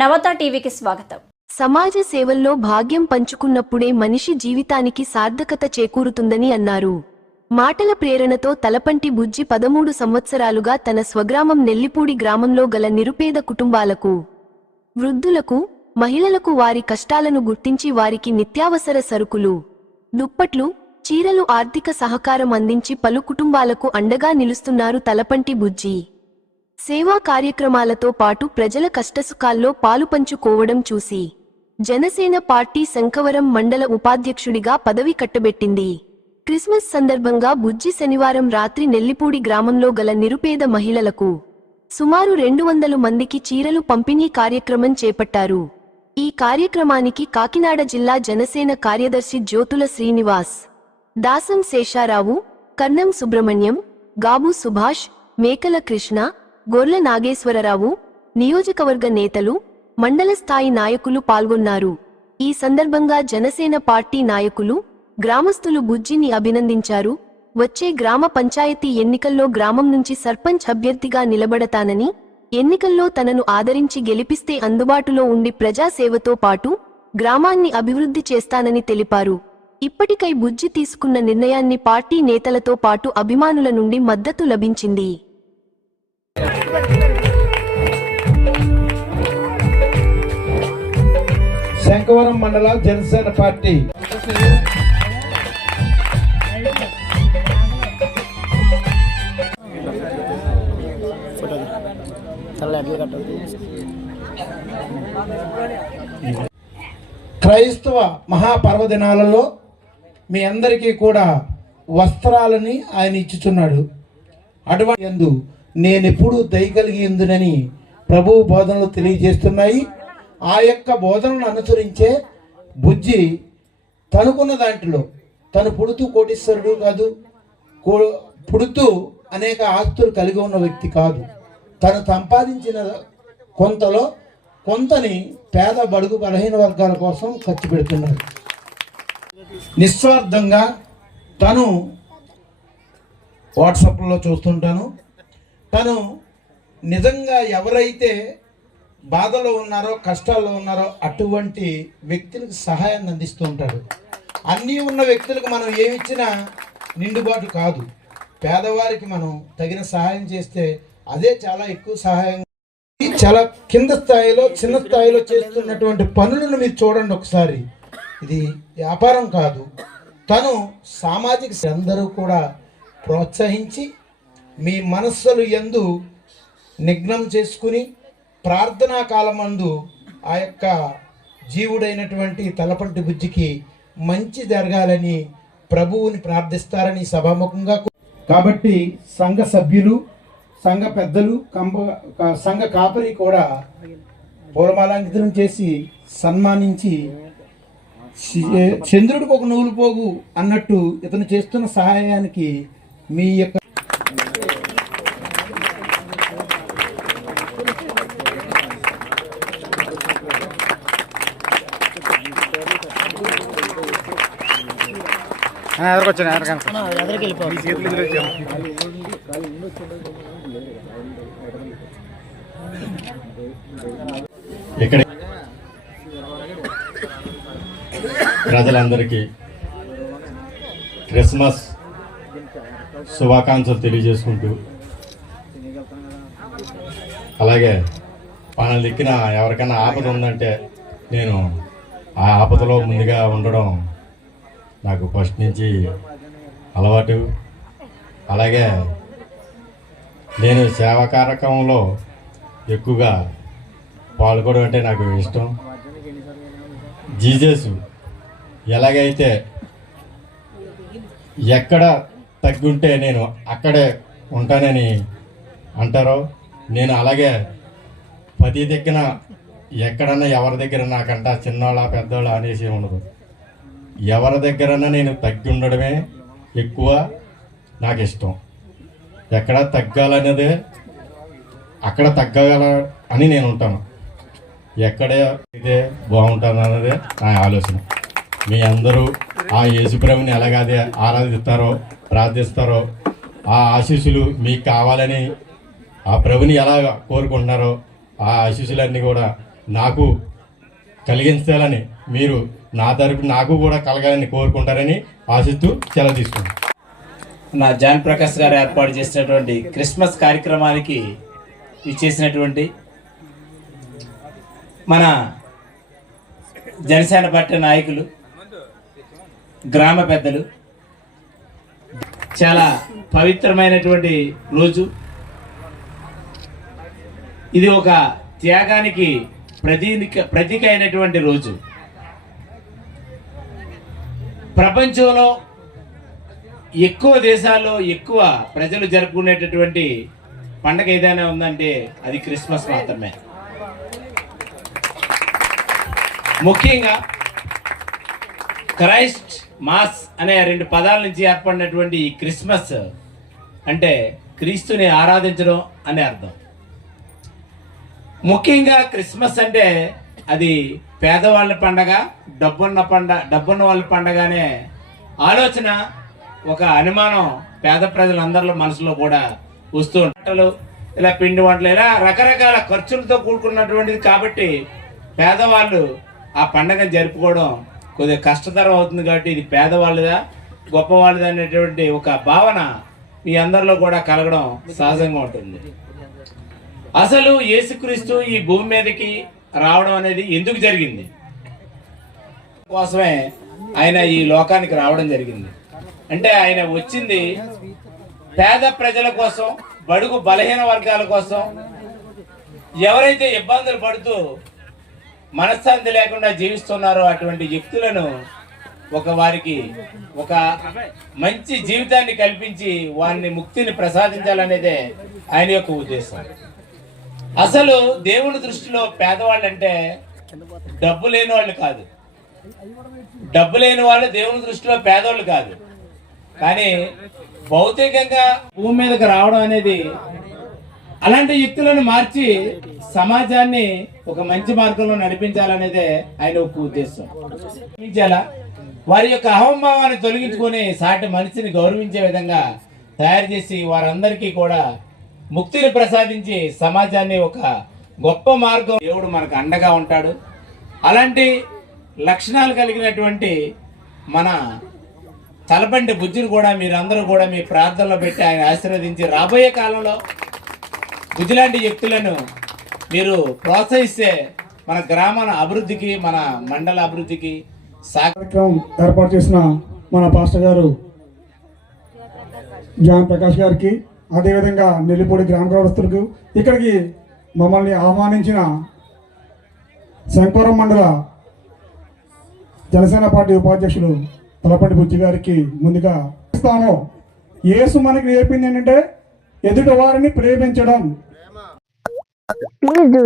నవత టీవీకి స్వాగతం. సమాజ సేవల్లో భాగ్యం పంచుకున్నప్పుడే మనిషి జీవితానికి సార్థకత చేకూరుతుందని అన్నారు. మాటల ప్రేరణతో తలపంటి బుజ్జి పదమూడు సంవత్సరాలుగా తన స్వగ్రామం నెల్లిపూడి గ్రామంలో గల నిరుపేద కుటుంబాలకు వృద్ధులకు మహిళలకు వారి కష్టాలను గుర్తించి వారికి నిత్యావసర సరుకులు దుప్పట్లు చీరలు ఆర్థిక సహకారం అందించి పలు కుటుంబాలకు అండగా నిలుస్తున్నారు తలపంటి బుజ్జి. సేవా కార్యక్రమాలతో పాటు ప్రజల కష్టసుఖాల్లో పాలుపంచుకోవడం చూసి జనసేన పార్టీ శంఖవరం మండల ఉపాధ్యక్షుడిగా పదవి కట్టబెట్టింది. క్రిస్మస్ సందర్భంగా బుజ్జి శనివారం రాత్రి నెల్లిపూడి గ్రామంలో గల నిరుపేద మహిళలకు సుమారు రెండు వందల మందికి చీరలు పంపిణీ కార్యక్రమం చేపట్టారు. ఈ కార్యక్రమానికి కాకినాడ జిల్లా జనసేన కార్యదర్శి జ్యోతుల శ్రీనివాస్ దాసం శేషారావు కర్ణం సుబ్రహ్మణ్యం గాబు సుభాష్ మేకల కృష్ణ గొర్ల నాగేశ్వరరావు నియోజకవర్గ నేతలు మండల స్థాయి నాయకులు పాల్గొన్నారు. ఈ సందర్భంగా జనసేన పార్టీ నాయకులు గ్రామస్తులు బుజ్జిని అభినందించారు. వచ్చే గ్రామ పంచాయతీ ఎన్నికల్లో గ్రామం నుంచి సర్పంచ్ అభ్యర్థిగా నిలబడతానని ఎన్నికల్లో తనను ఆదరించి గెలిపిస్తే అందుబాటులో ఉండి ప్రజాసేవతో పాటు గ్రామాన్ని అభివృద్ధి చేస్తానని తెలిపారు. ఇప్పటికై బుజ్జి తీసుకున్న నిర్ణయాన్ని పార్టీ నేతలతో పాటు అభిమానుల నుండి మద్దతు లభించింది. శంకవరం మండల జనసేన పార్టీ. క్రైస్తవ మహాపర్వదినాలలో మీ అందరికీ కూడా వస్త్రాలని ఆయన ఇచ్చుచున్నాడు. అటువంటి నేనెప్పుడు దయగలిగి ఉందినని ప్రభువు బోధనలు తెలియజేస్తున్నాయి. ఆ యొక్క బోధనను అనుసరించే బుజ్జి తనుకున్న దాంట్లో తను పుడుతూ కోటీశ్వరుడు కాదు కో- పుడుతూ అనేక ఆస్తులు కలిగి ఉన్న వ్యక్తి కాదు. తను సంపాదించిన కొంతలో కొంతని పేద బడుగు బలహీన వర్గాల కోసం ఖర్చు పెడుతున్నాడు. నిస్వార్థంగా తను వాట్సాప్లో చూస్తుంటాను. తను నిజంగా ఎవరైతే బాధలో ఉన్నారో కష్టాల్లో ఉన్నారో అటువంటి వ్యక్తులకు సహాయాన్ని అందిస్తూ ఉంటాడు. అన్నీ ఉన్న వ్యక్తులకు మనం ఏమిచ్చినా నిండుబాటు కాదు. పేదవారికి మనం తగిన సహాయం చేస్తే అదే చాలా ఎక్కువ సహాయం. చాలా కింద స్థాయిలో చిన్న స్థాయిలో చేస్తున్నటువంటి పనులను మీరు చూడండి ఒకసారి. ఇది వ్యాపారం కాదు. తను సామాజిక అందరూ కూడా ప్రోత్సహించి మీ మనస్సులు ఎందు నిఘ్నం చేసుకుని ప్రార్థనా కాలమందు ఆ యొక్క జీవుడైనటువంటి తలపంటి బుజ్జికి మంచి జరగాలని ప్రభువుని ప్రార్థిస్తారని సభాముఖంగా కాబట్టి సంఘ సభ్యులు సంఘ పెద్దలు కంప సంఘ కాపరి కూడా పూలమాలాంకితం చేసి సన్మానించి చంద్రుడికి ఒక నూలు పోగు అన్నట్టు ఇతను చేస్తున్న సహాయానికి మీ యొక్క ఎదరికొచ్చాను ఎదరికనుకో మీ చేతులు ఎదురొచ్చాము ఇక్కడ ప్రజలందరికీ క్రిస్మస్ శుభాకాంక్షలు తెలియజేసుకుంటూ అలాగే మన దిక్కిన ఎవరికైనా ఆపద ఉందంటే నేను ఆ ఆపదలో ముందుగా ఉండడం నాకు ఫస్ట్ నుంచి అలవాటు. అలాగే నేను సేవా కార్యక్రమంలో ఎక్కువగా పాల్గొనడం అంటే నాకు ఇష్టం. జీజస్ ఎలాగైతే ఎక్కడ తగ్గుంటే నేను అక్కడే ఉంటానని అంటారో నేను అలాగే ప్రతి దగ్గర ఎక్కడన్నా ఎవరి దగ్గర నాకంట చిన్నోళ్ళ పెద్దోళ్ళ అనేసి ఉండదు. ఎవరి దగ్గరన్నా నేను తగ్గి ఉండడమే ఎక్కువ నాకు ఇష్టం ఎక్కడ తగ్గాలనేదే అక్కడ తగ్గగల అని నేను ఉంటాను ఎక్కడ అయితే బాగుంటాను అన్నదే నా ఆలోచన. మీ అందరూ ఆ యేసుప్రభుని ఎలాగైతే ఆరాధిస్తారో ప్రార్థిస్తారో ఆ ఆశీస్సులు మీకు కావాలని ఆ ప్రభుని ఎలా కోరుకుంటున్నారో ఆ ఆశీస్సులన్నీ కూడా నాకు కలిగించాలని మీరు నా తరపు నాకు కూడా కలగాలని కోరుకుంటారని ఆశిస్తూ సెలవు తీసుకున్నాను. నా జాన్ ప్రకాష్ గారు ఏర్పాటు చేసినటువంటి క్రిస్మస్ కార్యక్రమానికి ఇచ్చేసినటువంటి మన జనసేన పార్టీ నాయకులు గ్రామ పెద్దలు చాలా పవిత్రమైనటువంటి రోజు. ఇది ఒక త్యాగానికి ప్రతీక ప్రతీక అయినటువంటి రోజు. ప్రపంచంలో ఎక్కువ దేశాల్లో ఎక్కువ ప్రజలు జరుపుకునేటటువంటి పండగ ఏదైనా ఉందంటే అది క్రిస్మస్ మాత్రమే. ముఖ్యంగా క్రైస్ట్ మాస్ అనే రెండు పదాల నుంచి ఏర్పడినటువంటి ఈ క్రిస్మస్ అంటే క్రీస్తుని ఆరాధించడం అనే అర్థం. ముఖ్యంగా క్రిస్మస్ అంటే అది పేదవాళ్ళ పండగ డబ్బున్న పండ డబ్బున్న వాళ్ళ పండగ అనే ఆలోచన ఒక అనుమానం పేద ప్రజలందరిలో మనసులో కూడా వస్తూ వంటలు ఇలా పిండి వంటలు ఇలా రకరకాల ఖర్చులతో కూడుకున్నటువంటిది కాబట్టి పేదవాళ్ళు ఆ పండగను జరుపుకోవడం కొద్దిగా కష్టతరం అవుతుంది కాబట్టి ఇది పేదవాళ్ళదా గొప్పవాళ్ళదా అనేటువంటి ఒక భావన మీ అందరిలో కూడా కలగడం సహజంగా ఉంటుంది. అసలు యేసుక్రీస్తు ఈ భూమి మీదకి రావడం అనేది ఎందుకు జరిగింది? కోసమే ఆయన ఈ లోకానికి రావడం జరిగింది. అంటే ఆయన వచ్చింది పేద ప్రజల కోసం బడుగు బలహీన వర్గాల కోసం. ఎవరైతే ఇబ్బందులు పడుతూ మనశ్శాంతి లేకుండా జీవిస్తున్నారో అటువంటి వ్యక్తులను ఒక వారికి ఒక మంచి జీవితాన్ని కల్పించి వారిని ముక్తిని ప్రసాదించాలనేదే ఆయన యొక్క ఉద్దేశం. అసలు దేవుని దృష్టిలో పేదవాళ్ళు అంటే డబ్బు లేని వాళ్ళు కాదు. డబ్బు లేని వాళ్ళు దేవుని దృష్టిలో పేదవాళ్ళు కాదు. కానీ భౌతికంగా భూమి మీదకి రావడం అనేది అలాంటి వ్యక్తులను మార్చి సమాజాన్ని ఒక మంచి మార్గంలో నడిపించాలనేదే ఆయన ఒక ఉద్దేశం. వారి యొక్క అహంభావాన్ని తొలగించుకొని సాటి మనిషిని గౌరవించే విధంగా తయారు చేసి వారందరికీ కూడా ముక్తిని ప్రసాదించి సమాజాన్ని ఒక గొప్ప మార్గం. దేవుడు మనకు అండగా ఉంటాడు. అలాంటి లక్షణాలు కలిగినటువంటి మన తలపండి బుజ్జిని కూడా మీరందరూ కూడా మీ ప్రార్థనలో పెట్టి ఆయన ఆశీర్వదించి రాబోయే కాలంలో బుజ్జిలాంటి వ్యక్తులను మీరు ప్రోత్సహిస్తే మన గ్రామాల అభివృద్ధికి మన మండల అభివృద్ధికి సా కార్యక్రమం ఏర్పాటు చేసిన మన పాస్టర్ గారు జాన్ ప్రకాష్ గారికి అదేవిధంగా నెల్లిపూడి గ్రామ గ్రామస్తులకు ఇక్కడికి మమ్మల్ని ఆహ్వానించిన శంకరం మండల జనసేన పార్టీ ఉపాధ్యక్షులు తలపండి బుజ్జి గారికి ముందుగా ఇస్తాము యేసు మనకి నేర్పింది ఏంటంటే ఎదుటి వారిని ప్రేమించడం Please do.